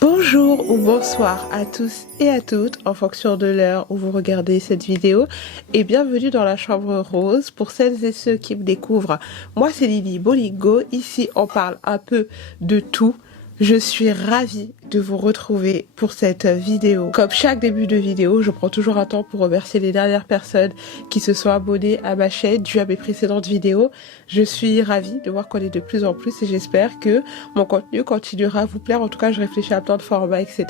Bonjour ou bonsoir à tous et à toutes en fonction de l'heure où vous regardez cette vidéo et bienvenue dans la chambre rose. Pour celles et ceux qui me découvrent, moi c'est Lily Bolingo, ici on parle un peu de tout. Je suis ravie de vous retrouver pour cette vidéo. Comme chaque début de vidéo, je prends toujours un temps pour remercier les dernières personnes qui se sont abonnées à ma chaîne dû à mes précédentes vidéos. Je suis ravie de voir qu'on est de plus en plus et j'espère que mon contenu continuera à vous plaire. En tout cas, je réfléchis à plein de formats, etc.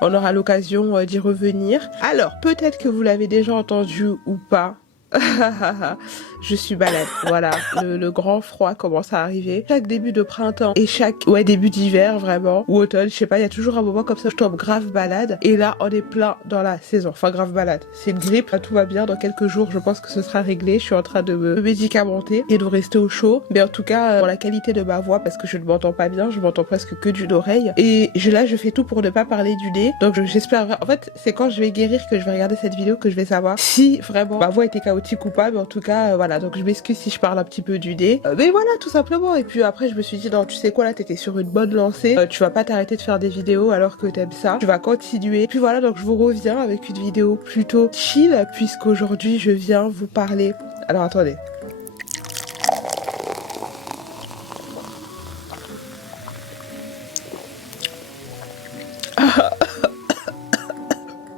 On aura l'occasion d'y revenir. Alors, peut-être que vous l'avez déjà entendu ou pas. Je suis malade, voilà, le grand froid commence à arriver. Chaque début de printemps et chaque début d'hiver vraiment, ou automne, je sais pas, il y a toujours un moment comme ça, je tombe grave malade. Et là, on est plein dans la saison, enfin grave malade. C'est une grippe, tout va bien, dans quelques jours, je pense que ce sera réglé. Je suis en train de me médicamenter et de rester au chaud. Mais en tout cas, pour la qualité de ma voix, parce que je ne m'entends pas bien, je m'entends presque que d'une oreille. Et là, je fais tout pour ne pas parler du nez. Donc j'espère, en fait, c'est quand je vais guérir que je vais regarder cette vidéo que je vais savoir si vraiment ma voix était chaotique ou pas, mais en tout cas voilà, donc je m'excuse si je parle un petit peu du nez, mais voilà, tout simplement. Et puis après je me suis dit non, tu sais quoi, là t'étais sur une bonne lancée, tu vas pas t'arrêter de faire des vidéos alors que t'aimes ça, tu vas continuer. Et puis voilà, donc je vous reviens avec une vidéo plutôt chill puisqu'aujourd'hui je viens vous parler, alors attendez,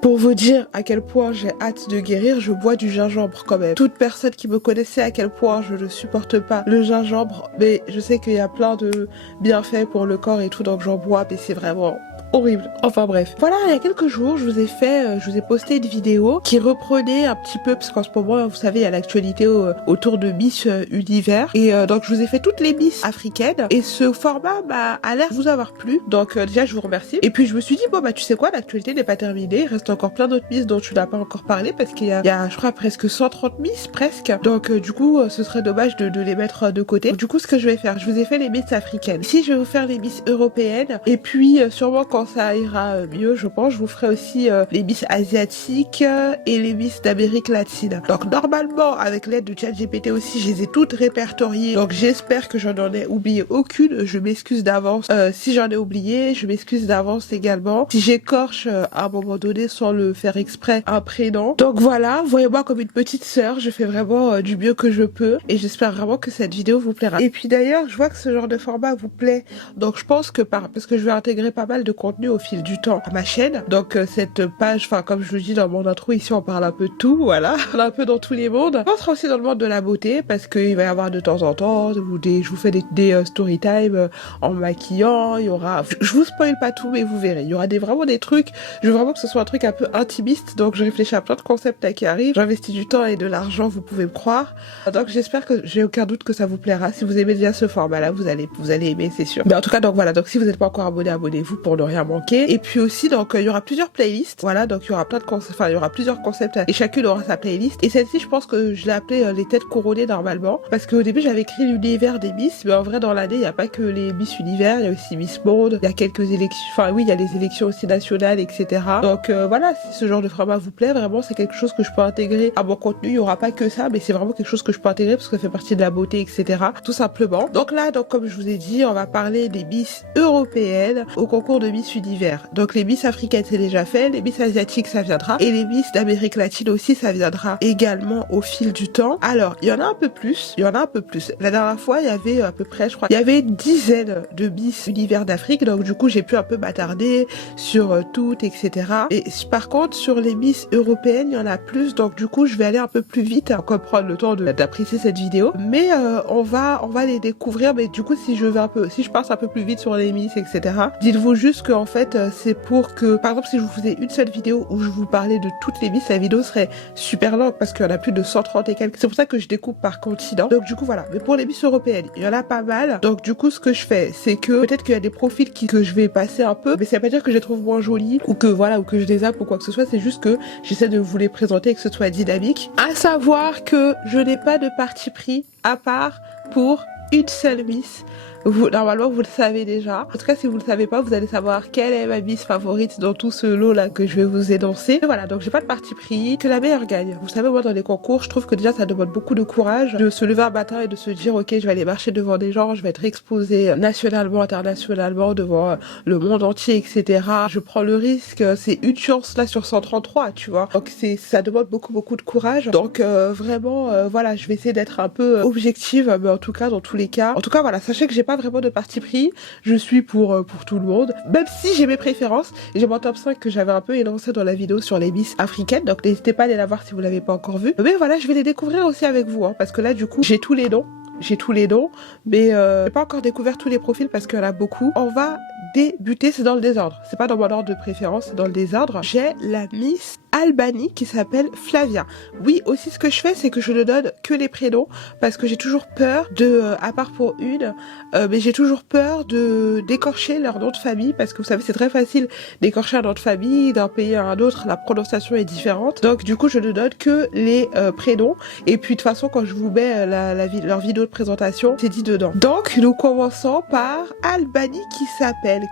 pour vous dire à quel point j'ai hâte de guérir, je bois du gingembre quand même. Toute personne qui me connaissait à quel point je ne supporte pas le gingembre, mais je sais qu'il y a plein de bienfaits pour le corps et tout, donc j'en bois, mais c'est vraiment horrible. Enfin bref. Voilà, il y a quelques jours, je vous ai posté une vidéo qui reprenait un petit peu, parce qu'en ce moment, vous savez, il y a l'actualité autour de Miss Univers. Et donc, je vous ai fait toutes les Miss africaines. Et ce format a l'air de vous avoir plu. Donc, déjà, je vous remercie. Et puis, je me suis dit, bon, bah, tu sais quoi, l'actualité n'est pas terminée. Il reste encore plein d'autres Miss dont tu n'as pas encore parlé, parce qu'il y a, je crois, presque 130 Miss, presque. Donc, du coup, ce serait dommage de les mettre de côté. Donc, du coup, ce que je vais faire, je vous ai fait les Miss africaines. Ici, je vais vous faire les Miss européennes. Et puis, sûrement, quand ça ira mieux, je pense, je vous ferai aussi les Miss asiatiques et les Miss d'Amérique latine. Donc normalement, avec l'aide de ChatGPT aussi, je les ai toutes répertoriées. Donc j'espère que j'en ai oublié aucune. Je m'excuse d'avance si j'en ai oublié. Je m'excuse d'avance également si j'écorche à un moment donné sans le faire exprès un prénom. Donc voilà, voyez-moi comme une petite sœur. Je fais vraiment du mieux que je peux et j'espère vraiment que cette vidéo vous plaira. Et puis d'ailleurs, je vois que ce genre de format vous plaît. Donc je pense que parce que je vais intégrer pas mal de contenu au fil du temps à ma chaîne. Donc cette page, enfin comme je le dis dans mon intro, ici on parle un peu de tout, voilà, on est un peu dans tous les mondes. On sera aussi dans le monde de la beauté parce qu'il va y avoir de temps en temps je vous fais des story time en maquillant, il y aura, je vous spoil pas tout mais vous verrez, il y aura vraiment des trucs, je veux vraiment que ce soit un truc un peu intimiste, donc je réfléchis à plein de concepts là qui arrivent, j'investis du temps et de l'argent, vous pouvez me croire. Donc j'espère que j'ai aucun doute que ça vous plaira. Si vous aimez déjà ce format là, vous allez aimer, c'est sûr. Mais en tout cas, donc voilà, donc si vous n'êtes pas encore abonné, abonnez-vous pour ne rien manquer. Et puis aussi, donc il y aura plusieurs playlists, voilà, donc il y aura plein de concepts, enfin il y aura plusieurs concepts et chacune aura sa playlist. Et celle-ci, je pense que je l'ai appelée les têtes couronnées normalement, parce qu'au début j'avais écrit l'univers des Miss, mais en vrai dans l'année il n'y a pas que les Miss Univers, il y a aussi Miss Monde, il y a quelques élections, enfin oui, il y a les élections aussi nationales, etc. Donc voilà, si ce genre de format vous plaît, vraiment c'est quelque chose que je peux intégrer à mon contenu. Il n'y aura pas que ça, mais c'est vraiment quelque chose que je peux intégrer parce que ça fait partie de la beauté, etc. Tout simplement. Donc là, donc comme je vous ai dit, on va parler des Miss européennes au concours de Miss Univers. Donc les Miss africaines c'est déjà fait, les Miss asiatiques ça viendra et les Miss d'Amérique latine aussi ça viendra également au fil du temps. Alors il y en a un peu plus, La dernière fois il y avait à peu près, je crois, il y avait une dizaine de Miss Univers d'Afrique, donc du coup j'ai pu un peu m'attarder sur toutes, etc. Et par contre sur les Miss européennes il y en a plus, donc du coup je vais aller un peu plus vite pour prendre le temps d'apprécier cette vidéo. Mais on va les découvrir, mais du coup si je passe un peu plus vite sur les Miss, etc. Dites-vous juste que en fait c'est pour que, par exemple si je vous faisais une seule vidéo où je vous parlais de toutes les Miss, la vidéo serait super longue parce qu'il y en a plus de 130 et quelques. C'est pour ça que je découpe par continent. Donc du coup voilà, mais pour les Miss européennes, il y en a pas mal. Donc du coup ce que je fais, c'est que peut-être qu'il y a des profils que je vais passer un peu, mais ça veut pas dire que je les trouve moins jolies ou que voilà, ou que je les zappe ou quoi que ce soit, c'est juste que j'essaie de vous les présenter et que ce soit dynamique. À savoir que je n'ai pas de parti pris à part pour une seule Miss. Normalement, vous le savez déjà. En tout cas, si vous le savez pas, vous allez savoir quelle est ma Miss favorite dans tout ce lot là que je vais vous énoncer. Et voilà, donc j'ai pas de parti pris, que la meilleure gagne. Vous savez, moi dans les concours, je trouve que déjà ça demande beaucoup de courage de se lever un matin et de se dire ok, je vais aller marcher devant des gens, je vais être exposée nationalement, internationalement, devant le monde entier, etc. Je prends le risque, c'est une chance là sur 133, tu vois. Donc ça demande beaucoup de courage. Donc vraiment, voilà, je vais essayer d'être un peu objective, mais en tout cas, dans tous les cas. En tout cas, voilà, sachez que j'ai pas vraiment de parti pris. Je suis pour tout le monde. Même si j'ai mes préférences, j'ai mon top 5 que j'avais un peu énoncé dans la vidéo sur les Miss africaines. Donc n'hésitez pas à aller la voir si vous l'avez pas encore vue. Mais voilà, je vais les découvrir aussi avec vous, hein, parce que là, du coup, j'ai tous les noms. J'ai tous les noms, mais j'ai pas encore découvert tous les profils parce qu'il y en a beaucoup. On va débuter, c'est dans le désordre. C'est pas dans mon ordre de préférence, c'est dans le désordre. J'ai la Miss Albanie qui s'appelle Flavia. Oui, aussi ce que je fais, c'est que je ne donne que les prénoms parce que j'ai toujours peur de, à part pour une, mais j'ai toujours peur de d'écorcher leur nom de famille parce que vous savez, c'est très facile d'écorcher un nom de famille, d'un pays à un autre, la prononciation est différente. Donc du coup, je ne donne que les prénoms. Et puis de toute façon, quand je vous mets leur vidéo de présentation, c'est dit dedans. Donc nous commençons par Albanie qui s'appelle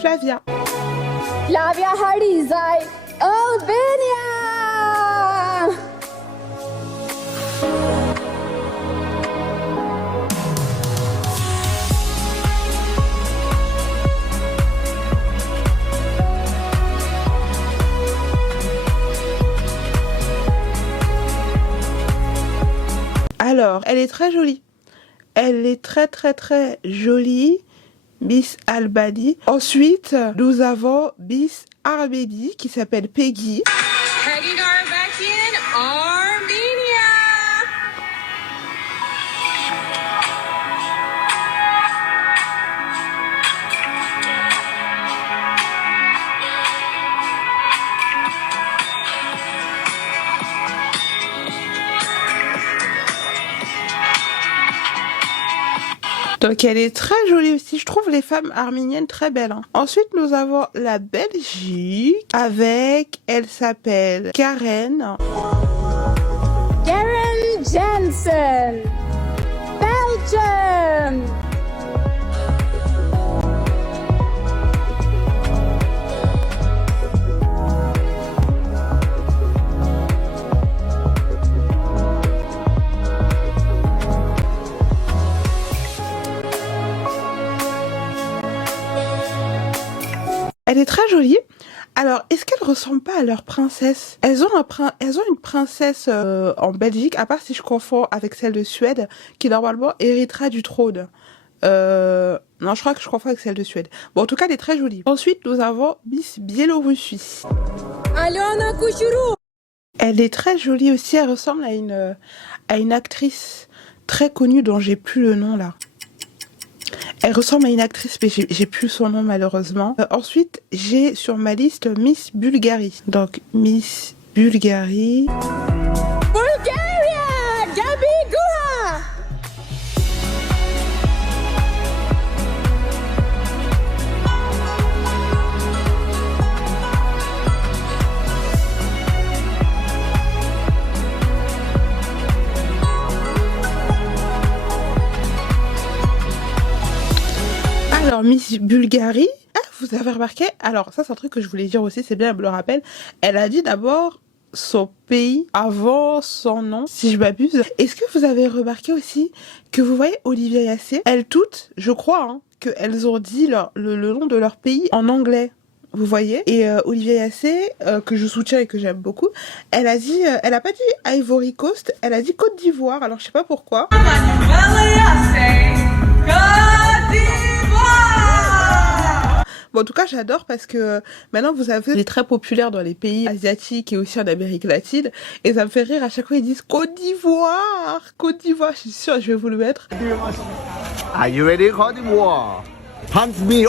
Flavia. Flavia Harizai, Albania. Alors, elle est très jolie. Elle est très jolie. Miss Albanie. Ensuite, nous avons Miss Arménie qui s'appelle Peggy. Peggy Garbakian, Armenia. Donc elle est très jolie aussi. Je trouve les femmes arméniennes très belles. Hein. Ensuite, nous avons la Belgique avec, elle s'appelle Karen. Karen Jensen, Belgium. Elle est très jolie. Alors, est-ce qu'elles ressemblent pas à leur princesse? Elles ont une princesse en Belgique, à part si je confonds avec celle de Suède, qui normalement héritera du trône. Non, je crois que je confonds avec celle de Suède. Bon, en tout cas, elle est très jolie. Ensuite, nous avons Miss Biélorussie. Aliona Kouchourou. Elle est très jolie aussi. Elle ressemble à une actrice très connue dont j'ai plus le nom là. Elle ressemble à une actrice, mais j'ai plus son nom malheureusement. Ensuite, j'ai sur ma liste Miss Bulgarie. Donc, Miss Bulgarie. Bulgaria, Gabi Guha. Alors, Miss Bulgarie, ah, vous avez remarqué? Alors, ça, c'est un truc que je voulais dire aussi, c'est bien, elle me le rappelle. Elle a dit d'abord son pays avant son nom, si je m'abuse. Est-ce que vous avez remarqué aussi que vous voyez Olivia et Assé, elles toutes, je crois, hein, qu'elles ont dit le nom de leur pays en anglais. Vous voyez? Et Olivia Assé, que je soutiens et que j'aime beaucoup, elle a dit, elle a pas dit Ivory Coast, elle a dit Côte d'Ivoire. Alors je sais pas pourquoi. Bon, en tout cas, j'adore parce que maintenant, vous avez, il est très populaire dans les pays asiatiques et aussi en Amérique latine. Et ça me fait rire à chaque fois, ils disent Côte d'Ivoire! Côte d'Ivoire, je suis sûre, je vais vous le mettre. Are you ready, Côte d'Ivoire? Punch me!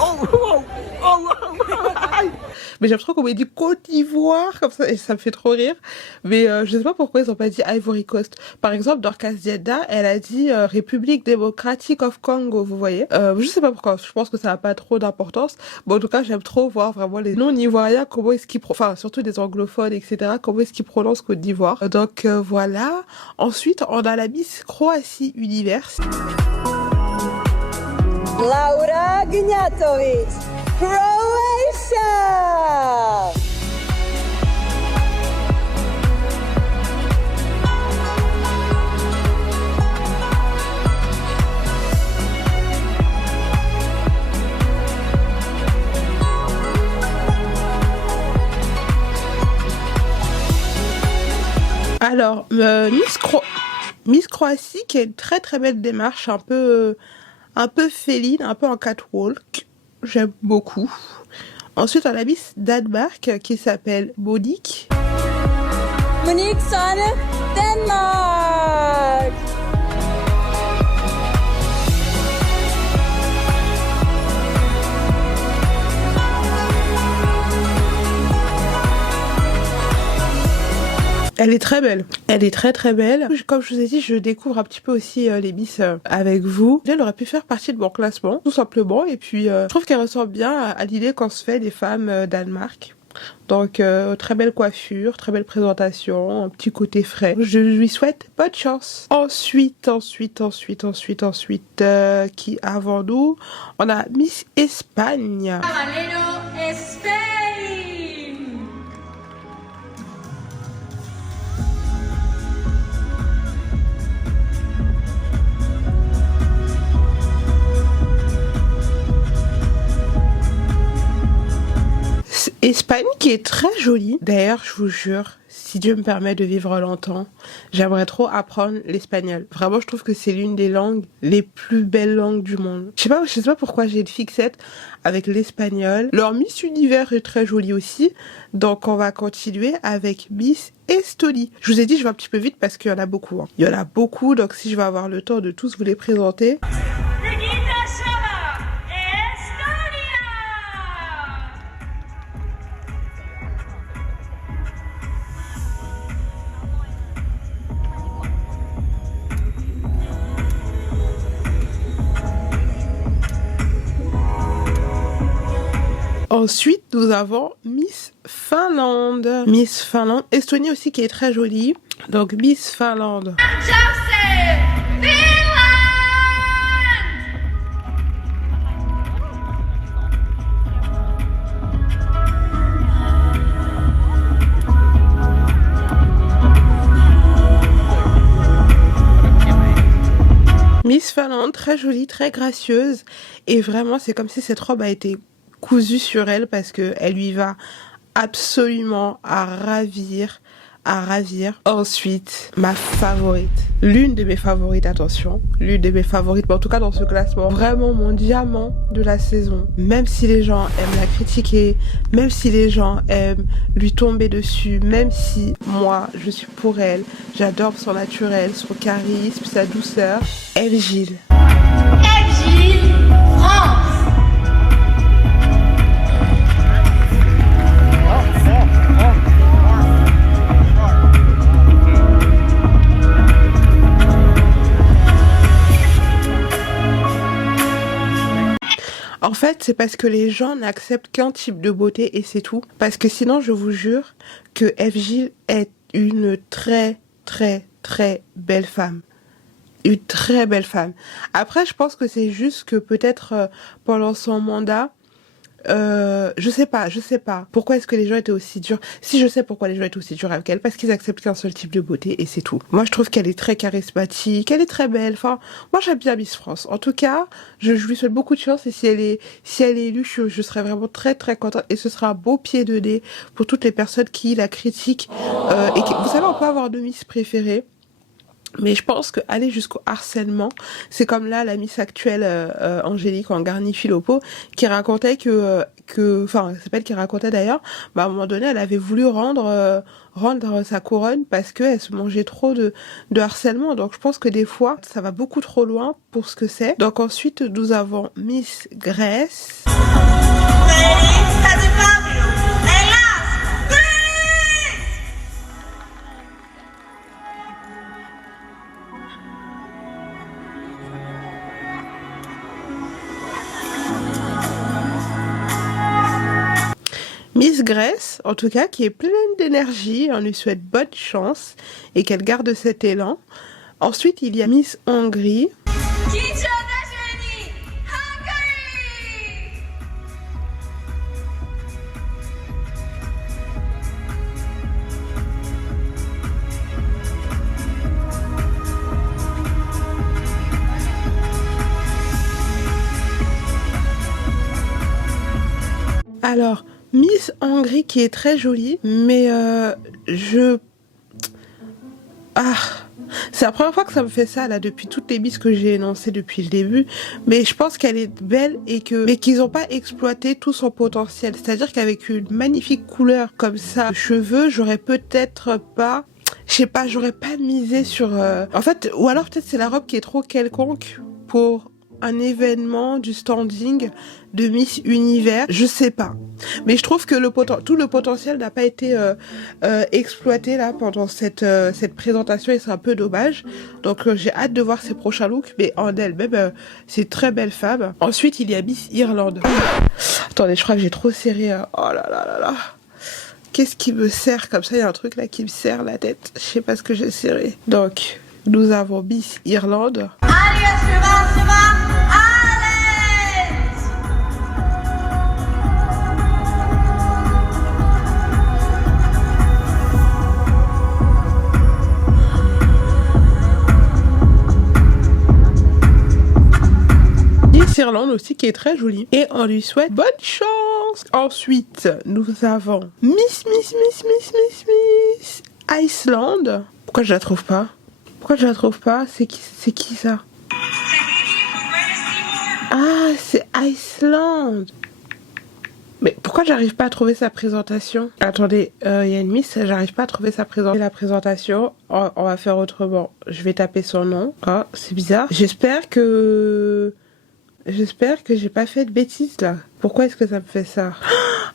Mais j'aime trop qu'on m'ait dit Côte d'Ivoire, comme ça, et ça me fait trop rire. Mais je sais pas pourquoi ils ont pas dit Ivory Coast. Par exemple, Dorcas Dienda, elle a dit République démocratique of Congo, vous voyez. Je sais pas pourquoi, je pense que ça n'a pas trop d'importance. Bon, en tout cas, j'aime trop voir vraiment les non-ivoiriens, comment est-ce qu'ils, enfin, surtout des anglophones, etc., comment est-ce qu'ils prononcent Côte d'Ivoire. Donc voilà. Ensuite, on a la Miss Croatie Universe. Laura Gnjatovic, Croatia. Alors, Miss Croatie, qui a une très très belle démarche, un peu féline, un peu en catwalk. J'aime beaucoup. Ensuite, on a Miss Danemark, qui s'appelle Monique. Monique Sonne, Denmark. Elle est très belle. Elle est très très belle. Comme je vous ai dit, je découvre un petit peu aussi les Miss avec vous. Elle aurait pu faire partie de mon classement, tout simplement. Et puis, je trouve qu'elle ressemble bien à l'idée qu'on se fait des femmes Danemark. Donc, très belle coiffure, très belle présentation, un petit côté frais. Je lui souhaite bonne chance. Ensuite, qui avant nous, on a Miss Espagne. Valero Spain. Espagne qui est très jolie. D'ailleurs, je vous jure, si Dieu me permet de vivre longtemps, j'aimerais trop apprendre l'espagnol. Vraiment, je trouve que c'est l'une des langues les plus belles langues du monde. Je sais pas pourquoi j'ai une fixette avec l'espagnol. Leur Miss Univers est très jolie aussi. Donc, on va continuer avec Miss Estonie. Je vous ai dit, je vais un petit peu vite parce qu'il y en a beaucoup. Il y en a beaucoup, donc si je vais avoir le temps de tous vous les présenter. Ensuite, nous avons Miss Finlande. Miss Finlande. Estonie aussi qui est très jolie. Donc, Miss Finlande. Miss Finlande, très jolie, très gracieuse. Et vraiment, c'est comme si cette robe a été cousue sur elle parce que elle lui va absolument à ravir. Ensuite, ma favorite, l'une de mes favorites, attention, l'une de mes favorites, mais en tout cas dans ce classement, vraiment mon diamant de la saison. Même si les gens aiment la critiquer, même si les gens aiment lui tomber dessus, même si moi je suis pour elle, j'adore son naturel, son charisme, sa douceur, Eve Gilles. Eve Gilles, France. En fait, c'est parce que les gens n'acceptent qu'un type de beauté et c'est tout. Parce que sinon, je vous jure que Eve Gilles est une très, très, très belle femme. Une très belle femme. Après, je pense que c'est juste que peut-être pendant son mandat, je sais pas. Pourquoi est-ce que les gens étaient aussi durs? Si, je sais pourquoi les gens étaient aussi durs avec elle, parce qu'ils acceptent qu'un seul type de beauté et c'est tout. Moi, je trouve qu'elle est très charismatique, elle est très belle. Enfin, moi, j'aime bien Miss France. En tout cas, je lui souhaite beaucoup de chance et si elle est élue, je serai vraiment très, très contente et ce sera un beau pied de nez pour toutes les personnes qui la critiquent. Vous savez, on peut avoir deux Miss préférées. Mais je pense que aller jusqu'au harcèlement, c'est comme là la Miss actuelle Angélique en Garni-Philoppo qui racontait enfin c'est pas elle qui racontait d'ailleurs, à un moment donné elle avait voulu rendre sa couronne parce qu'elle se mangeait trop de harcèlement. Donc je pense que des fois ça va beaucoup trop loin pour ce que c'est. Donc ensuite nous avons Miss Grèce. Miss Grèce, en tout cas, qui est pleine d'énergie, on lui souhaite bonne chance et qu'elle garde cet élan. Ensuite, il y a Miss Hongrie. Kicsoda Jenny, Hungary. Alors, Miss Hongrie qui est très jolie, mais c'est la première fois que ça me fait ça là depuis toutes les Miss que j'ai énoncées depuis le début, mais je pense qu'elle est belle mais qu'ils n'ont pas exploité tout son potentiel. C'est-à-dire qu'avec une magnifique couleur comme ça, de cheveux, j'aurais peut-être pas, je sais pas, j'aurais pas misé sur, en fait, ou alors peut-être c'est la robe qui est trop quelconque pour un événement du standing de Miss Univers, je sais pas. Mais je trouve que tout le potentiel n'a pas été exploité là pendant cette présentation et c'est un peu dommage. Donc j'ai hâte de voir ses prochains looks, mais en elle-même, c'est une très belle femme. Ensuite, il y a Miss Irlande. Attendez, je crois que j'ai trop serré. Oh là là là là. Qu'est-ce qui me serre comme ça? Il y a un truc là qui me serre la tête. Je sais pas ce que j'ai serré. Donc, nous avons Miss Irlande. Irlande aussi qui est très jolie et on lui souhaite bonne chance. Ensuite nous avons Miss Iceland. Pourquoi je la trouve pas? C'est qui ça? Ah, c'est Iceland. Mais pourquoi j'arrive pas à trouver sa présentation? Attendez, il y a une Miss, j'arrive pas à trouver sa présentation. On va faire autrement. Je vais taper son nom. Ah, c'est bizarre. J'espère que j'ai pas fait de bêtises là. Pourquoi est-ce que ça me fait ça?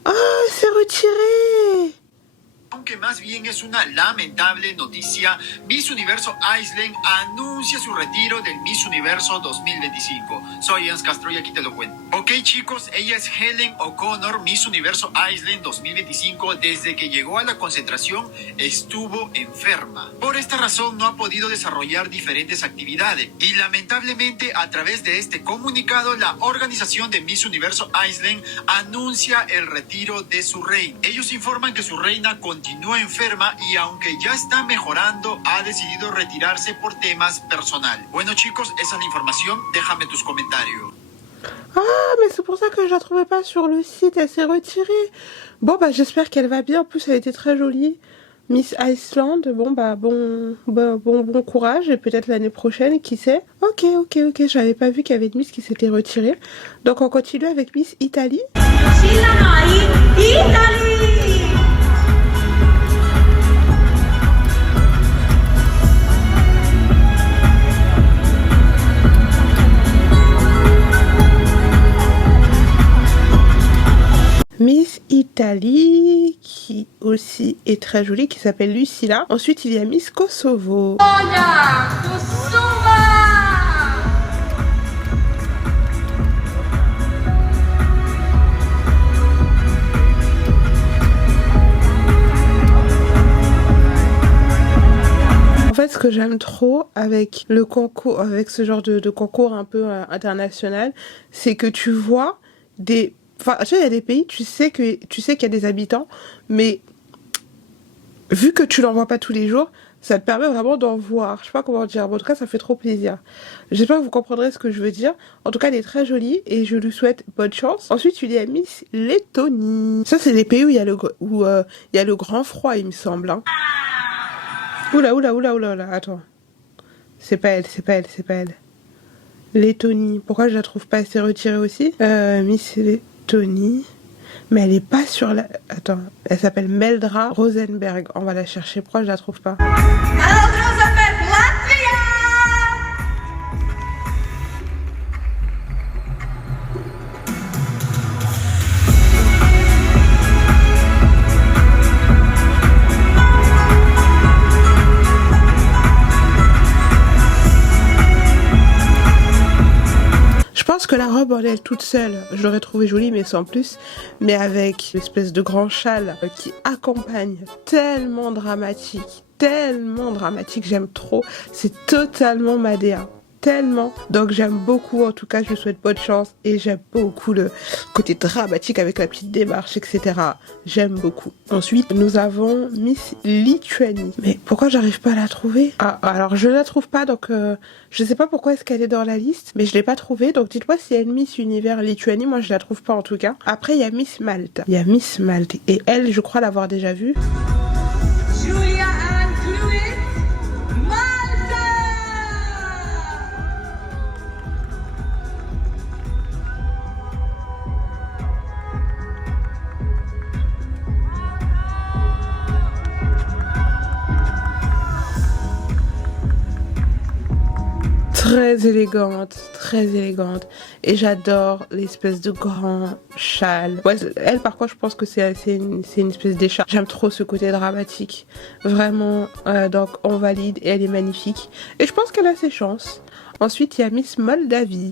Oh, c'est retiré! Aunque más bien es una lamentable noticia, Miss Universo Iceland anuncia su retiro del Miss Universo 2025. Soy Jens Castro y aquí te lo cuento. Ok chicos, ella es Helen O'Connor, Miss Universo Iceland 2025. Desde que llegó a la concentración estuvo enferma. Por esta razón no ha podido desarrollar diferentes actividades. Y lamentablemente a través de este comunicado la organización de Miss Universo Iceland anuncia el retiro de su reina. Ellos informan que su reina continúa enferma y aunque ya está mejorando, ha decidido retirarse por temas personales. Bueno chicos, esa es la información. Déjame tus comentarios. Ah, mais c'est pour ça que je la trouvais pas sur le site, elle s'est retirée. Bon, bah j'espère qu'elle va bien, en plus elle était très jolie. Miss Iceland, bon courage, et peut-être l'année prochaine, qui sait. Ok, j'avais pas vu qu'il y avait une Miss qui s'était retirée. Donc on continue avec Miss Italie. Miss Italie, qui aussi est très jolie, qui s'appelle Lucilla. Ensuite, il y a Miss Kosovo. En fait, ce que j'aime trop avec le concours, avec ce genre de concours un peu international, c'est que tu vois des... Enfin, tu sais, il y a des pays, tu sais qu'il y a des habitants, mais vu que tu n'en vois pas tous les jours, ça te permet vraiment d'en voir. Je sais pas comment dire, mais en tout cas, ça fait trop plaisir. J'espère que vous comprendrez ce que je veux dire. En tout cas, elle est très jolie et je lui souhaite bonne chance. Ensuite, il y a Miss Lettonie. Ça, c'est les pays où il y a le grand froid, il me semble. Hein. Oula, attends. C'est pas elle. Lettonie. Pourquoi je la trouve pas assez retirée aussi? Miss Lettonie. Mais elle est pas sur la... Attends. Elle s'appelle Meldra Rosenberg. On va la chercher. Pourquoi je la trouve pas? Je pense que la robe en elle toute seule, je l'aurais trouvée jolie mais sans plus, mais avec l'espèce de grand châle qui accompagne, tellement dramatique, j'aime trop, c'est totalement Madea. tellement. Donc j'aime beaucoup, en tout cas je lui souhaite bonne chance et j'aime beaucoup le côté dramatique avec la petite démarche, etc. J'aime beaucoup. Ensuite nous avons Miss Lituanie. Mais pourquoi j'arrive pas à la trouver? Ah, alors je la trouve pas, donc je sais pas pourquoi est-ce qu'elle est dans la liste, mais je l'ai pas trouvée. Donc dites-moi si il y a une Miss Univers Lituanie, moi je la trouve pas en tout cas. Après il y a Miss Malte. Il y a Miss Malte et elle je crois l'avoir déjà vue. Julia Ann Cluitt, Malta! Très élégante, très élégante. Et j'adore l'espèce de grand châle. Ouais, elle, par contre, je pense que c'est une espèce d'écharpe. J'aime trop ce côté dramatique. Vraiment, donc on valide et elle est magnifique. Et je pense qu'elle a ses chances. Ensuite, il y a Miss Moldavie.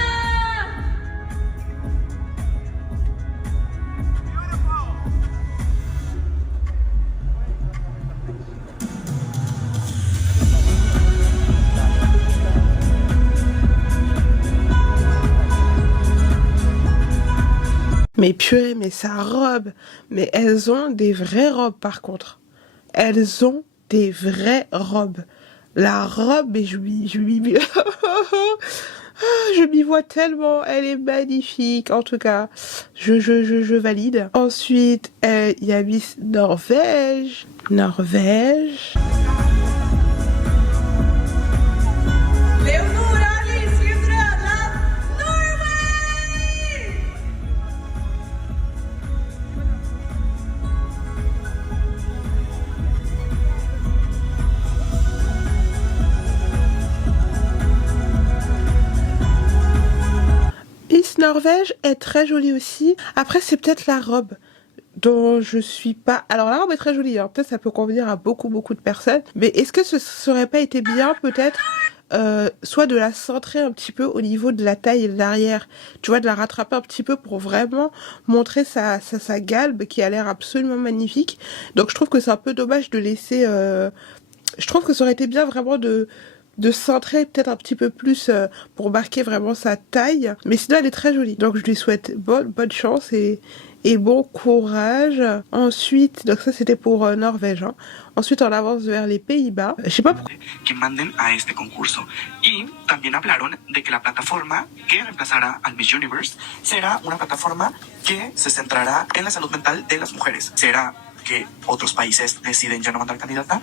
Mais purée, mais sa robe, mais elles ont des vraies robes par contre. Elles ont des vraies robes. La robe, et je m'y je m'y vois tellement, elle est magnifique. En tout cas, je valide. Ensuite, il y a Miss Norvège. Norvège. Leonora Lysgudröna, Norway! Miss Norvège est très jolie aussi. Après, c'est peut-être la robe dont je suis pas... Alors, la robe est très jolie, hein. Peut-être ça peut convenir à beaucoup de personnes. Mais est-ce que ce serait pas été bien, peut-être, soit de la centrer un petit peu au niveau de la taille et de l'arrière, tu vois, de la rattraper un petit peu pour vraiment montrer sa galbe qui a l'air absolument magnifique. Donc, je trouve que c'est un peu dommage de laisser... Je trouve que ça aurait été bien vraiment de centrer peut-être un petit peu plus pour marquer vraiment sa taille. Mais sinon, elle est très jolie. Donc, je lui souhaite bonne chance et bon courage. Ensuite, donc ça c'était pour Norvège. Hein. Ensuite, on avance vers les Pays-Bas. Je sais pas pourquoi. Que manden a este concurso. Y también hablaron de que la plataforma que reemplazará al Miss Universe será una plataforma que se centrará en la salud mental de las mujeres. ¿Será que otros países deciden ya no mandar candidata?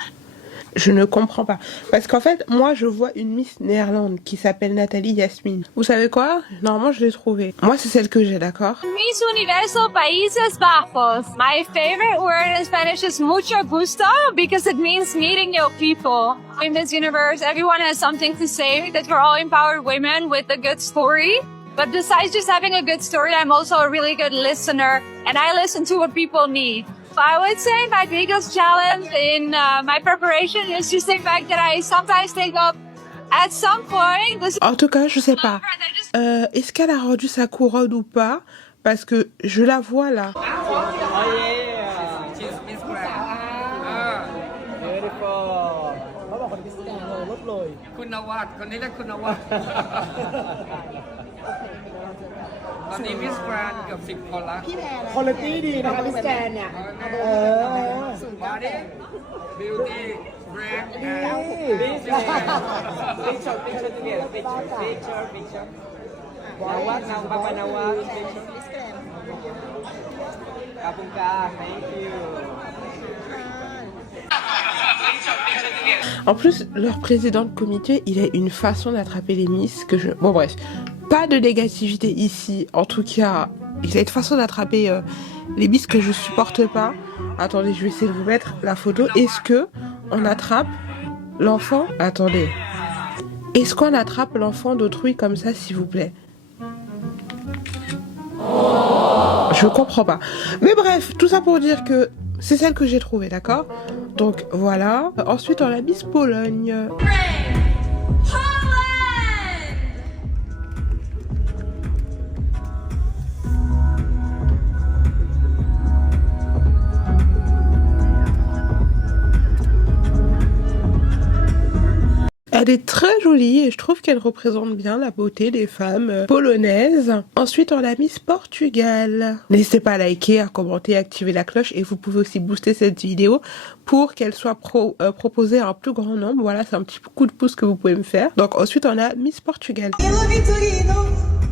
Je ne comprends pas. Parce qu'en fait, moi, je vois une Miss Néerlande qui s'appelle Nathalie Yasmine. Vous savez quoi? Normalement, je l'ai trouvée. Moi, c'est celle que j'ai, d'accord? Miss Universo Países Bajos. My favorite word in Spanish is mucho gusto because it means meeting new people. In Miss Universe, everyone has something to say, that we're all empowered women with a good story. But besides just having a good story, I'm also a really good listener, and I listen to what people need. I would say my biggest challenge in my preparation is just the fact that I sometimes think of, at some point... En tout cas, je sais pas. Est-ce qu'elle a rendu sa couronne ou pas? Parce que je la vois là. Miss Grand เกือบ10 คนละ คุณภาพดีนะคะมิสแกรนเนี่ยBody Beauty Brand Picture together Picture Nawak Papa Nawak Kapungka Thank you En plus, leur président de comité, il a une façon d'attraper les miss que je... Bon bref, pas de négativité ici. En tout cas, il a une façon d'attraper les miss que je supporte pas. Attendez, je vais essayer de vous mettre la photo. Est-ce que on attrape l'enfant? Attendez. Est-ce qu'on attrape l'enfant d'autrui comme ça, s'il vous plaît? Je comprends pas. Mais bref, tout ça pour dire que c'est celle que j'ai trouvée, d'accord? Donc voilà. Ensuite, on a Miss Pologne. Elle est très jolie et je trouve qu'elle représente bien la beauté des femmes polonaises. Ensuite, on a Miss Portugal. N'hésitez pas à liker, à commenter, à activer la cloche et vous pouvez aussi booster cette vidéo pour qu'elle soit proposée à un plus grand nombre. Voilà, c'est un petit coup de pouce que vous pouvez me faire. Donc ensuite, on a Miss Portugal. Il Vitorino,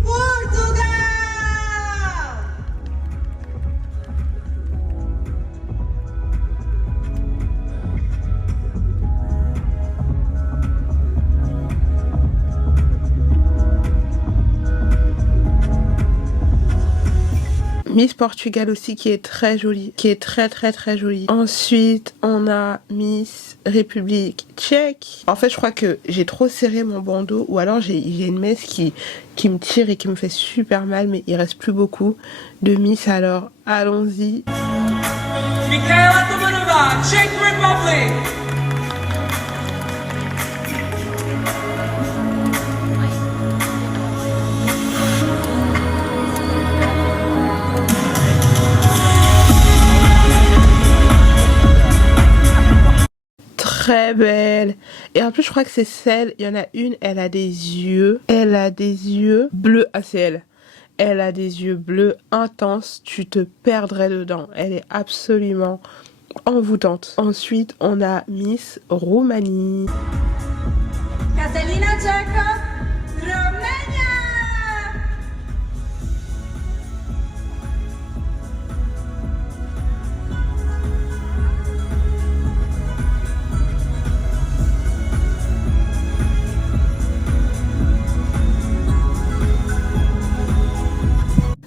Portugal! Miss Portugal aussi qui est très jolie, qui est très jolie. Ensuite, on a Miss République Tchèque. En fait, je crois que j'ai trop serré mon bandeau ou alors j'ai une messe qui me tire et qui me fait super mal, mais il reste plus beaucoup de Miss, alors allons-y. Michaela Tomanova, Czech Republic. Très belle. Et en plus, je crois que c'est celle, il y en a une, elle a des yeux bleus, ah c'est elle. Elle a des yeux bleus intenses, tu te perdrais dedans. Elle est absolument envoûtante. Ensuite, on a Miss Roumanie. Catalina Jacob, Romania!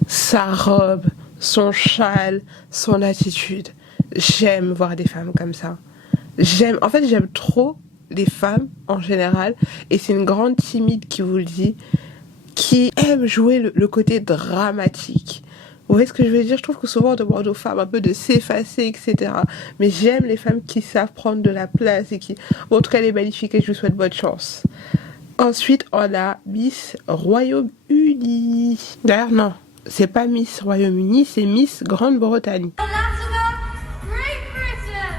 Sa robe, son châle, son attitude. J'aime voir des femmes comme ça. J'aime trop les femmes en général. Et c'est une grande timide qui vous le dit, qui aime jouer le côté dramatique. Vous voyez ce que je veux dire? Je trouve que souvent on demande aux femmes un peu de s'effacer, etc. Mais j'aime les femmes qui savent prendre de la place et qui... Bon, en tout cas, elle est magnifique et je lui souhaite bonne chance. Ensuite, on a Miss Royaume-Uni. D'ailleurs, non. C'est pas Miss Royaume-Uni, c'est Miss Grande-Bretagne. Great Britain.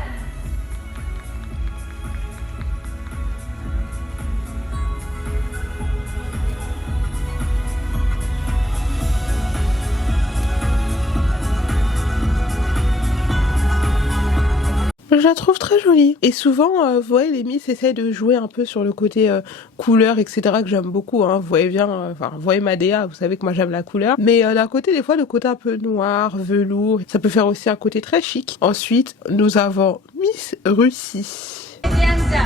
Je la trouve très jolie. Et souvent, vous voyez, les Miss essayent de jouer un peu sur le côté couleur, etc. que j'aime beaucoup. Hein. Vous voyez bien, vous voyez ma DA, vous savez que moi j'aime la couleur. Mais d'un côté, des fois, le côté un peu noir, velours, ça peut faire aussi un côté très chic. Ensuite, nous avons Miss Russie. Russia!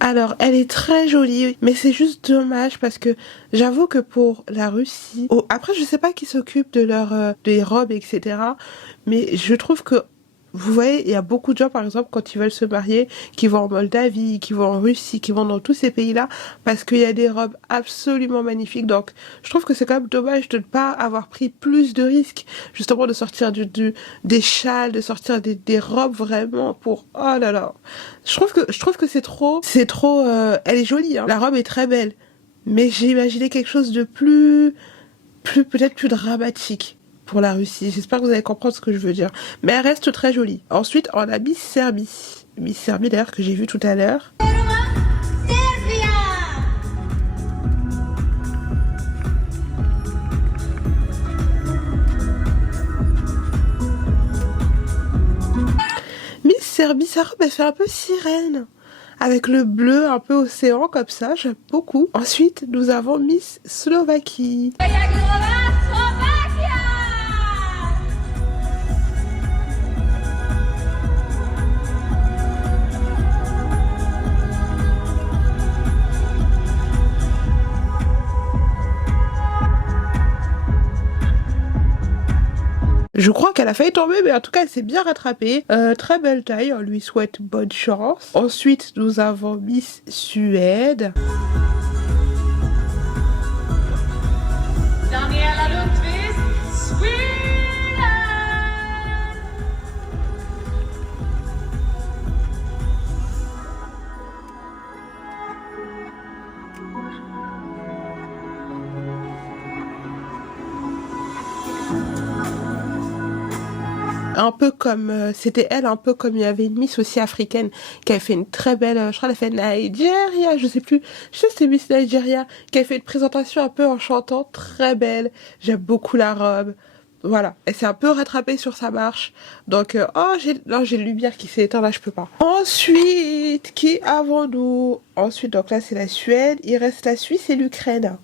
Alors, elle est très jolie, mais c'est juste dommage parce que j'avoue que pour la Russie... Oh, après, je sais pas qui s'occupe de des robes, etc. Mais je trouve que, vous voyez, il y a beaucoup de gens, par exemple, quand ils veulent se marier, qui vont en Moldavie, qui vont en Russie, qui vont dans tous ces pays-là, parce qu'il y a des robes absolument magnifiques. Donc, je trouve que c'est quand même dommage de ne pas avoir pris plus de risques, justement, de sortir des châles, de sortir des robes vraiment pour... Oh là là. Je trouve que c'est trop... elle est jolie, hein. La robe est très belle. Mais j'ai imaginé quelque chose de peut-être plus dramatique pour la Russie. J'espère que vous allez comprendre ce que je veux dire. Mais elle reste très jolie. Ensuite, on a Miss Serbie. Miss Serbie, d'ailleurs, que j'ai vu tout à l'heure. Serbia. Miss Serbie, sa robe, elle fait un peu sirène. Avec le bleu un peu océan, comme ça, j'aime beaucoup. Ensuite, nous avons Miss Slovaquie. Je crois qu'elle a failli tomber, mais en tout cas, elle s'est bien rattrapée. Très belle taille, on lui souhaite bonne chance. Ensuite, nous avons Miss Suède. Daniela Lundqvist, Sweden! Un peu comme, c'était elle, un peu comme il y avait une Miss aussi africaine qui avait fait une très belle, je crois qu'elle a fait Nigeria, je sais plus, je sais que c'était Miss Nigeria, qui a fait une présentation un peu en chantant, très belle, j'aime beaucoup la robe. Voilà, elle s'est un peu rattrapée sur sa marche. Donc, non, j'ai le lumière qui s'est éteint, là, je peux pas. Ensuite, qui avons-nous? Ensuite, donc là, c'est la Suède. Il reste la Suisse et l'Ukraine.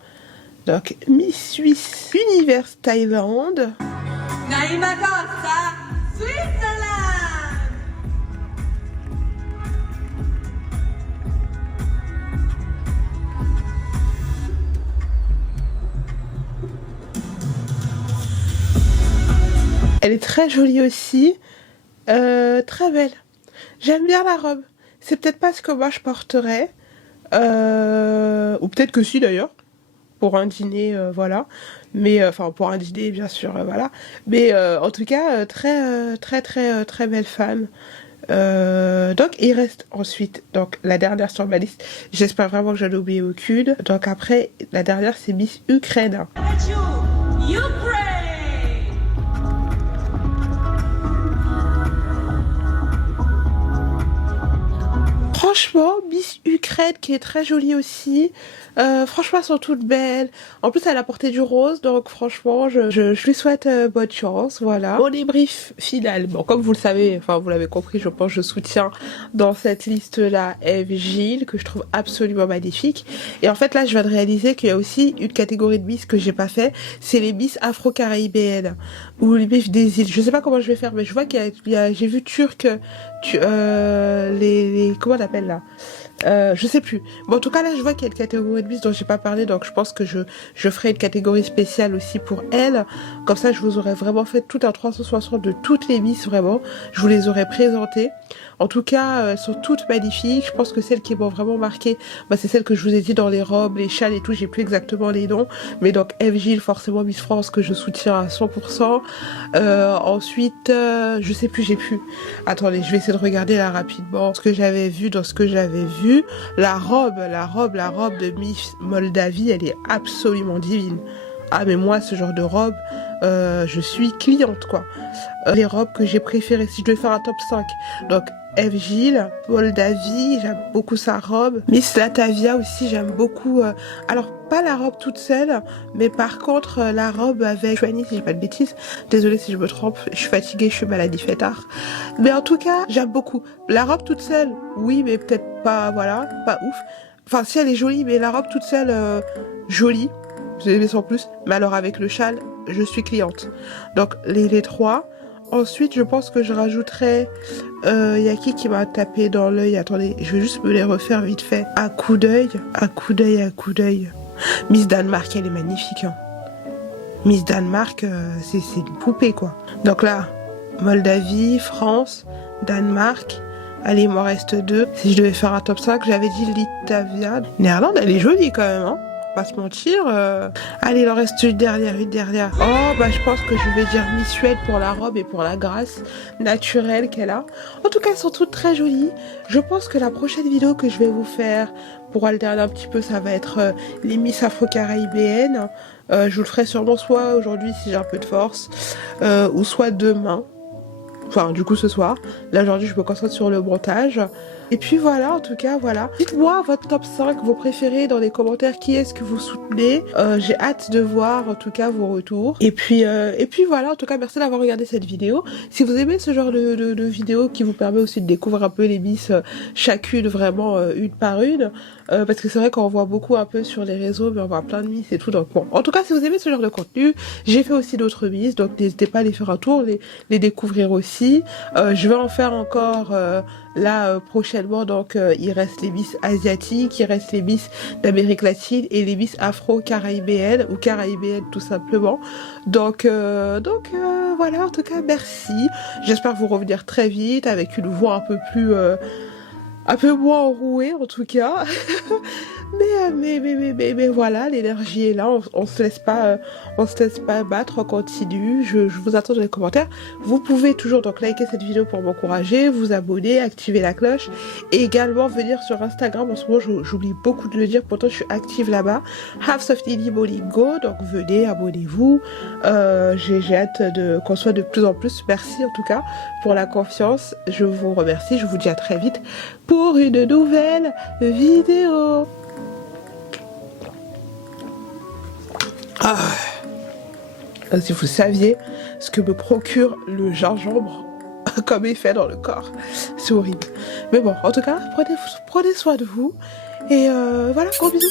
Donc, Miss Suisse, Univers Thaïlande. Naïma Costa, Switzerland. Elle est très jolie aussi. Très belle. J'aime bien la robe. C'est peut-être pas ce que moi je porterais. Ou peut-être que si d'ailleurs. Pour un dîner, voilà. Mais, enfin, pour un dîner, bien sûr, voilà. Mais, en tout cas, très belle femme. Donc, il reste ensuite, donc, la dernière sur ma liste. J'espère vraiment que j'en ai oublié aucune. Donc, après, la dernière, c'est Miss Ukraine. Ukraine. Franchement, Miss Ukraine qui est très jolie aussi. Franchement, elles sont toutes belles. En plus, elle a porté du rose, donc franchement, je lui souhaite bonne chance. Voilà. Au débrief final, bon, comme vous le savez, enfin vous l'avez compris, je pense, je soutiens dans cette liste-là Eve Gilles, que je trouve absolument magnifique. Et en fait, là, je viens de réaliser qu'il y a aussi une catégorie de Miss que j'ai pas fait, c'est les Miss afro-caribéennes ou les Miss des îles. Je sais pas comment je vais faire, mais je vois j'ai vu turc, comment on appelle là? Je sais plus. Bon, en tout cas, là, je vois qu'il y a une catégorie de Miss dont j'ai pas parlé, donc je pense que je ferai une catégorie spéciale aussi pour elle. Comme ça, je vous aurais vraiment fait tout un 360 de toutes les Miss, vraiment. Je vous les aurais présentées. En tout cas, elles sont toutes magnifiques. Je pense que celles qui m'ont vraiment marqué, bah, c'est celles que je vous ai dit dans les robes, les châles et tout. J'ai plus exactement les noms. Mais donc, Eve Gilles, forcément Miss France, que je soutiens à 100%. Ensuite, je sais plus, j'ai plus. Attendez, je vais essayer de regarder là rapidement ce que j'avais vu dans ce que j'avais vu. La robe de Miss Moldavie, elle est absolument divine. Ah, mais moi, ce genre de robe, je suis cliente, quoi. Les robes que j'ai préférées, si je devais faire un top 5. Donc, Eve Gilles, Moldavie, j'aime beaucoup sa robe. Miss Latavia aussi, j'aime beaucoup. Alors, pas la robe toute seule, mais par contre, la robe avec Chouani, si j'ai pas de bêtises. Désolée si je me trompe, je suis fatiguée, je suis malade, il fait tard. Mais en tout cas, j'aime beaucoup. La robe toute seule, oui, mais peut-être pas, voilà, pas ouf. Enfin, si elle est jolie, mais la robe toute seule, jolie. J'ai aimé sans plus. Mais alors, avec le châle, je suis cliente. Donc, les trois. Ensuite, je pense que je rajouterais... y a qui m'a tapé dans l'œil? Attendez, je vais juste me les refaire vite fait. À coup d'œil. Miss Danemark, elle est magnifique. Hein. Miss Danemark, c'est une poupée, quoi. Donc là, Moldavie, France, Danemark. Allez, il m'en reste 2. Si je devais faire un top 5, j'avais dit Litavia. Néerlande, elle est jolie quand même, hein. Pas se mentir. Allez, il en reste une dernière. Oh, bah je pense que je vais dire Miss Suède pour la robe et pour la grâce naturelle qu'elle a. En tout cas, elles sont toutes très jolies. Je pense que la prochaine vidéo que je vais vous faire pour alterner un petit peu, ça va être les Miss afro-caribéennes. Je vous le ferai sûrement soit aujourd'hui si j'ai un peu de force, ou soit demain. Enfin, du coup, ce soir. Là, aujourd'hui, je me concentre sur le montage. Et puis voilà, en tout cas, voilà. Dites-moi votre top 5, vos préférés dans les commentaires. Qui est-ce que vous soutenez? J'ai hâte de voir, en tout cas, vos retours. Et puis voilà, en tout cas, merci d'avoir regardé cette vidéo. Si vous aimez ce genre de vidéo qui vous permet aussi de découvrir un peu les Miss, chacune, vraiment, une par une. Parce que c'est vrai qu'on voit beaucoup un peu sur les réseaux, mais on voit plein de Miss et tout. Donc bon, en tout cas, si vous aimez ce genre de contenu, j'ai fait aussi d'autres Miss, donc n'hésitez pas à les faire un tour, les découvrir aussi. Je vais en faire encore là prochainement, donc il reste les Miss asiatiques, il reste les Miss d'Amérique latine et les Miss afro-caribéennes ou caribéennes tout simplement. Donc voilà, en tout cas, merci. J'espère vous revenir très vite avec une voix un peu moins enrouée en tout cas. Mais voilà, l'énergie est là, on se laisse pas battre, on continue. Je vous attends dans les commentaires. Vous pouvez toujours donc liker cette vidéo pour m'encourager, vous abonner, activer la cloche et également venir sur Instagram. En ce moment, j'oublie beaucoup de le dire, pourtant je suis active là-bas. Have Softly Go, donc venez, abonnez-vous. J'ai hâte qu'on soit de plus en plus. Merci en tout cas pour la confiance. Je vous remercie. Je vous dis à très vite pour une nouvelle vidéo. Si vous saviez ce que me procure le gingembre comme effet dans le corps, c'est horrible. Mais bon, en tout cas, prenez soin de vous et voilà, gros bisous.